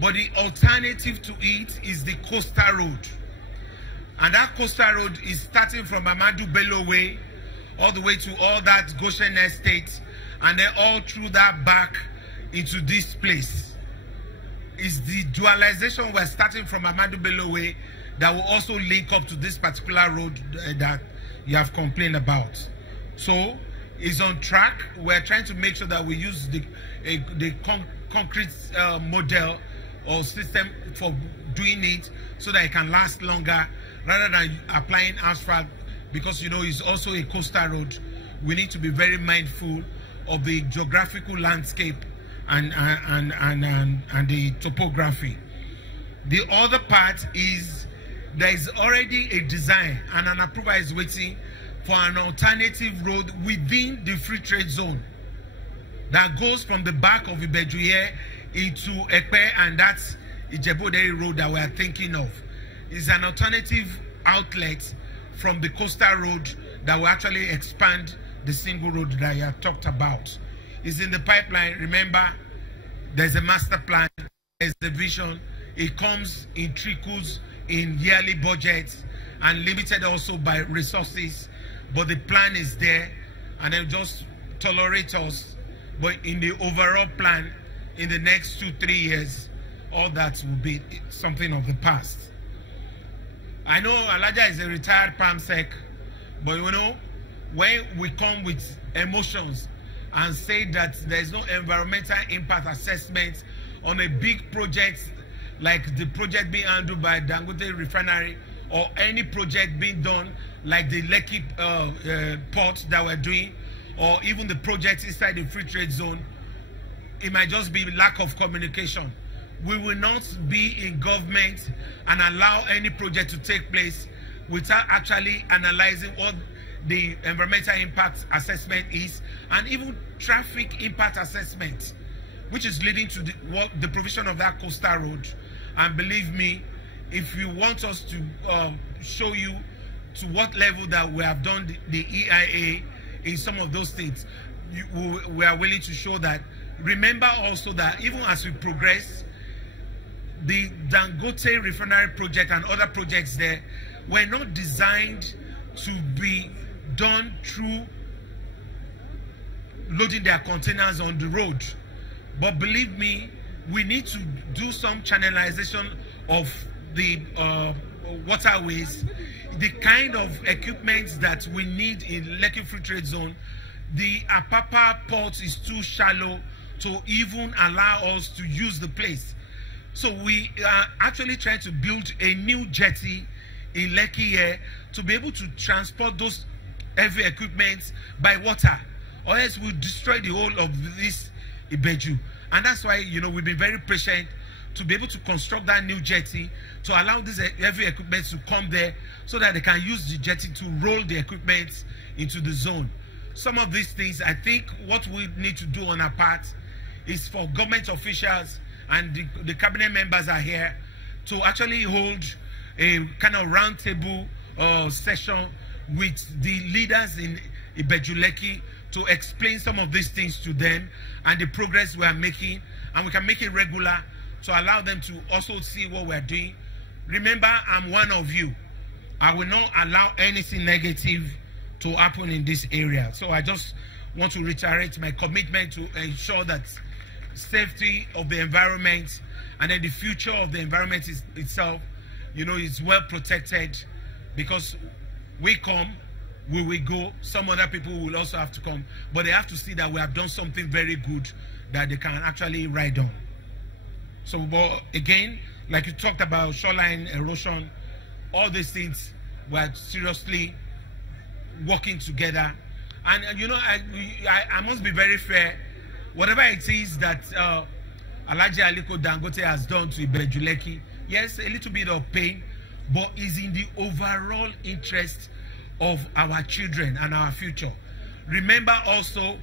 But the alternative to it is the coastal road. And that coastal road is starting from Amadou Bello Way all the way to all that Goshen Estate and then all through that back into this place. It's the dualization we're starting from Amadou Bello Way that will also link up to this particular road that you have complained about. So it's on track. We're trying to make sure that we use the concrete model or system for doing it so that it can last longer rather than applying asphalt, because you know it's also a coastal road. We need to be very mindful of the geographical landscape and the topography. The other part is there is already a design and an approval is waiting for an alternative road within the free trade zone that goes from the back of Ibejuye into Ekpe, and that's Ijebu-Oderi road that we are thinking of. It's an alternative outlet from the coastal road that will actually expand the single road that you have talked about. It's in the pipeline. Remember, there's a master plan, there's the vision. It comes in trickles, in yearly budgets, and limited also by resources. But the plan is there, and then just tolerate us. But in the overall plan, in the next 2-3 years, all that will be something of the past. I know Alaja is a retired PAMSEC, but you know, when we come with emotions and say that there is no environmental impact assessment on a big project like the project being handled by Dangote Refinery, or any project being done like the Lekki port that we're doing, or even the projects inside the free trade zone, it might just be lack of communication. We will not be in government and allow any project to take place without actually analyzing what the environmental impact assessment is, and even traffic impact assessment, which is leading to the provision of that coastal road. And believe me, if you want us to show you to what level that we have done the EIA in some of those states, we are willing to show that. Remember also that even as we progress, the Dangote Refinery project and other projects there were not designed to be done through loading their containers on the road. But believe me, we need to do some channelization of the waterways, the kind of equipment that we need in Lekki Free Trade Zone. The Apapa port is too shallow to even allow us to use the place. So we are actually trying to build a new jetty in Lekki here to be able to transport those heavy equipment by water, or else we'll destroy the whole of this Ibeju. And that's why, you know, we've been very patient to be able to construct that new jetty to allow this heavy equipment to come there so that they can use the jetty to roll the equipment into the zone. Some of these things, I think what we need to do on our part is for government officials, and the cabinet members are here, to actually hold a kind of roundtable session with the leaders in Ibeju Lekki to explain some of these things to them and the progress we are making, and we can make it regular to allow them to also see what we're doing. Remember, I'm one of you. I will not allow anything negative to happen in this area. So I just want to reiterate my commitment to ensure that safety of the environment and then the future of the environment itself, you know, is well protected, because we come, we will go, some other people will also have to come, but they have to see that we have done something very good that they can actually ride on. So, but again, like you talked about shoreline erosion, all these things, we're seriously working together. And you know, I must be very fair. Whatever it is that Alhaji Aliko Dangote has done to Ibeju Lekki, yes, a little bit of pain, but is in the overall interest of our children and our future. Remember also,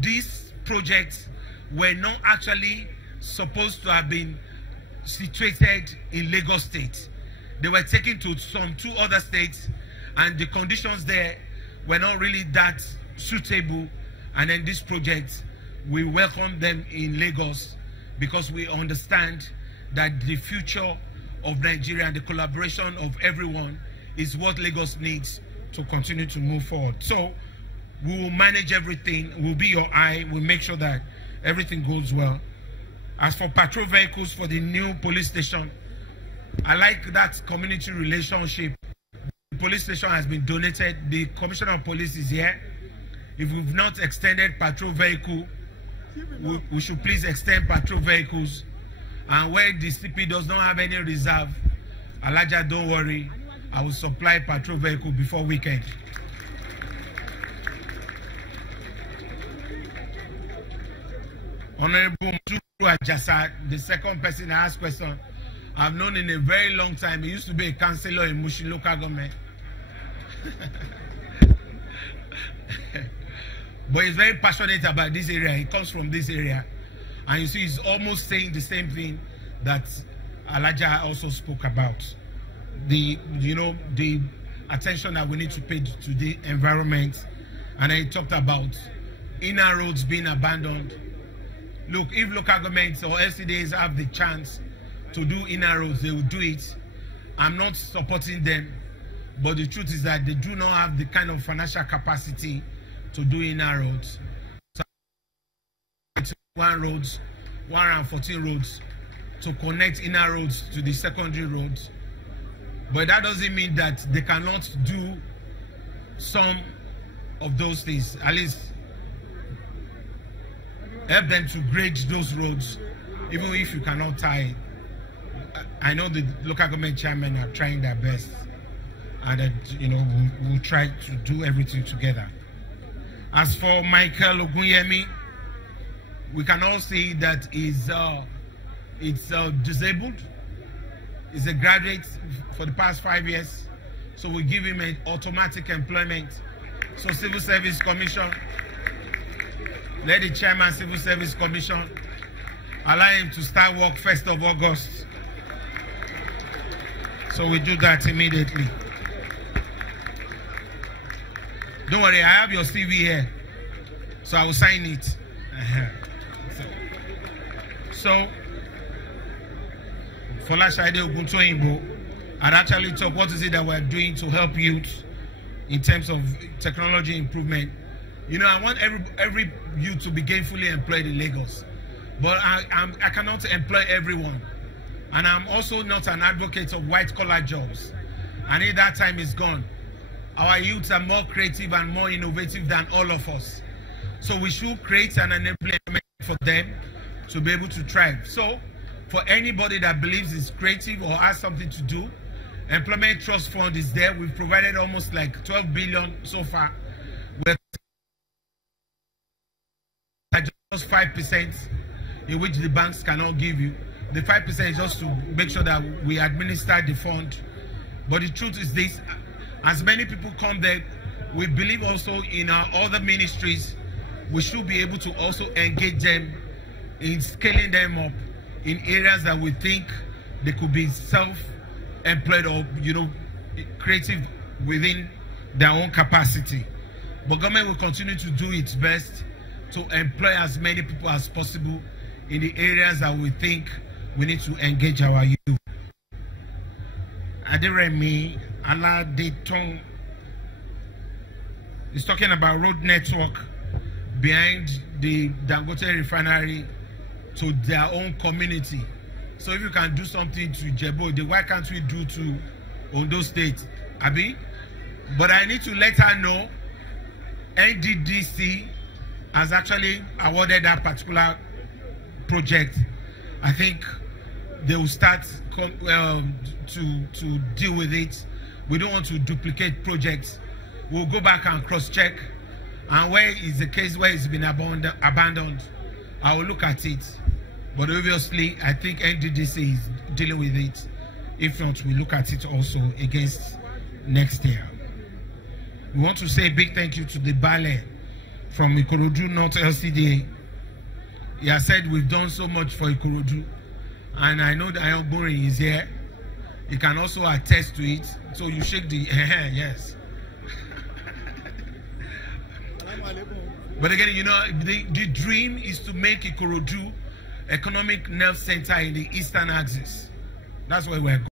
these projects were not actually supposed to have been situated in Lagos State. They were taken to some 2 other states, and the conditions there were not really that suitable. And then these projects, we welcome them in Lagos because we understand that the future of Nigeria and the collaboration of everyone is what Lagos needs to continue to move forward. So we will manage everything. We'll be your eye. We'll make sure that everything goes well. As for patrol vehicles for the new police station, I like that community relationship. The police station has been donated. The Commissioner of Police is here. If we've not extended patrol vehicle, we should please extend patrol vehicles. And where the CP does not have any reserve, Alaja, don't worry, I will supply patrol vehicle before weekend. Honorable Ajasa, the second person I asked question, I've known in a very long time. He used to be a councillor in Mushi local government. But he's very passionate about this area. He comes from this area. And you see, he's almost saying the same thing that Alaja also spoke about. The attention that we need to pay to the environment. And he talked about inner roads being abandoned. Look, if local governments or LCDs have the chance to do inner roads, they will do it. I'm not supporting them, but the truth is that they do not have the kind of financial capacity to do inner roads. So 114 roads to connect inner roads to the secondary roads. But that doesn't mean that they cannot do some of those things. At least help them to grade those roads, even if you cannot tie it. I know the local government chairmen are trying their best, and we'll try to do everything together. As for Michael Ogunyemi, we can all see that he's disabled. He's a graduate for the past 5 years, so we give him an automatic employment. So Civil Service Commission, let the chairman Civil Service Commission allow him to start work 1st of August. So we do that immediately. Don't worry, I have your CV here, so I will sign it. So Fola Shade Oguntoyinbo, I'd actually talk what is it that we're doing to help youth in terms of technology improvement. I want every youth to be gainfully employed in Lagos, but I cannot employ everyone. And I'm also not an advocate of white-collar jobs. I think that time is gone. Our youths are more creative and more innovative than all of us. So we should create an enablement for them to be able to thrive. So for anybody that believes is creative or has something to do, Employment Trust Fund is there. We've provided almost like 12 billion so far. We're just 5% in which the banks cannot give you. The 5% is just to make sure that we administer the fund. But the truth is this, as many people come there, we believe also in our other ministries, we should be able to also engage them in scaling them up in areas that we think they could be self-employed or, creative within their own capacity. But government will continue to do its best to employ as many people as possible in the areas that we think we need to engage our youth. Aderemi Aladetong is talking about road network behind the Dangote refinery to their own community. So if you can do something to Jebo, why can't we do to Ondo State? Abi? But I need to let her know NDDC has actually awarded that particular project. I think they will start to deal with it. We don't want to duplicate projects. We'll go back and cross-check. And where is the case where it's been abandoned, I will look at it. But obviously, I think NDDC is dealing with it. If not, we look at it also against next year. We want to say a big thank you to the Bale from Ikorodu North LCDA. He has said we've done so much for Ikorodu. And I know that Ayonbori is here. He can also attest to it. So you shake the yes. But again, the dream is to make Ikorodu economic nerve center in the eastern axis. That's where we're going.